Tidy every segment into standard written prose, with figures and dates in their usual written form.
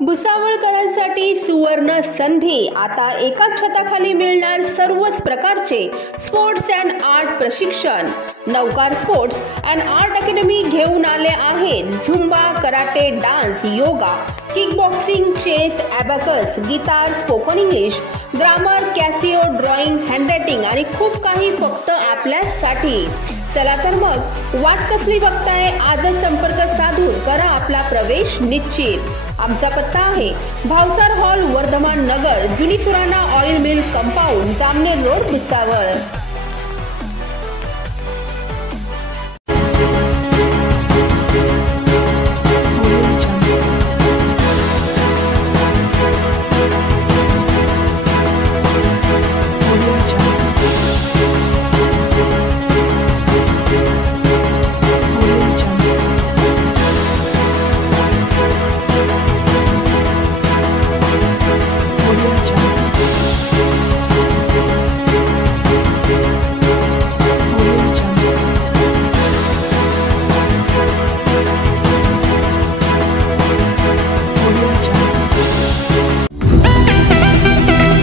भुसावळकरांसाठी सुवर्ण संधी। आता एकाच छताखाली मिळणार सर्वच प्रकारचे स्पोर्ट्स अँड आर्ट प्रशिक्षण। Navkar sports and art academy घेऊन आले आहेत zumba, karate, dance, yoga, kick boxing, chess, abacus, guitar, spoken English, grammar, Casio, drawing, handwriting आणि खूप काही फक्त आपल्यासाठी। चला तर मग वाट कसली बघताय, आजच संपर्क साधून करा आपला प्रवेश निश्चित। आमचा पत्ता आहे भावसार हॉल, वर्धमान नगर, जुनी Surana oil mill compound, Jamner road, Bhusawal.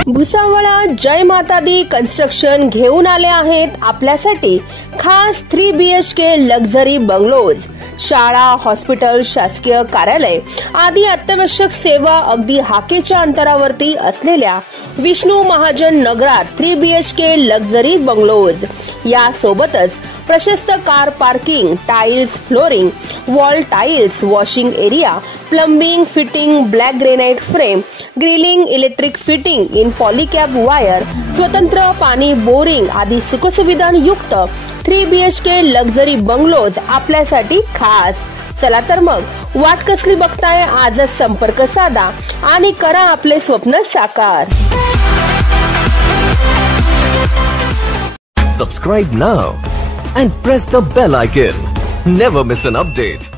भुसावळा जय माता दी कन्स्ट्रक्शन घेऊन आले आहेत आपल्यासाठी खास 3 BHK लक्झरी बंगलोज। शाळा, हॉस्पिटल, शासकीय कार्यालय आदी अत्यावश्यक सेवा अगदी हाकेच्या अंतरावरती असलेल्या विष्णू महाजन नगरात 3 BHK लक्झरी बंगलोज। या सोबतच प्रशस्त car parking, tiles, flooring, wall tiles, washing area, plumbing, fitting, black granite frame, grilling, electric fitting in Polycab wire, स्वतंत्र पाणी बोरिंग आदी सुखसुविधांयुक्त 3 BHK लक्झरी बंगलोज आपल्यासाठी खास। चला तर मग वाट कसली बघताय, आजच संपर्क साधा आणि करा आपले स्वप्न साकार। Subscribe now and press the bell icon. Never miss an update.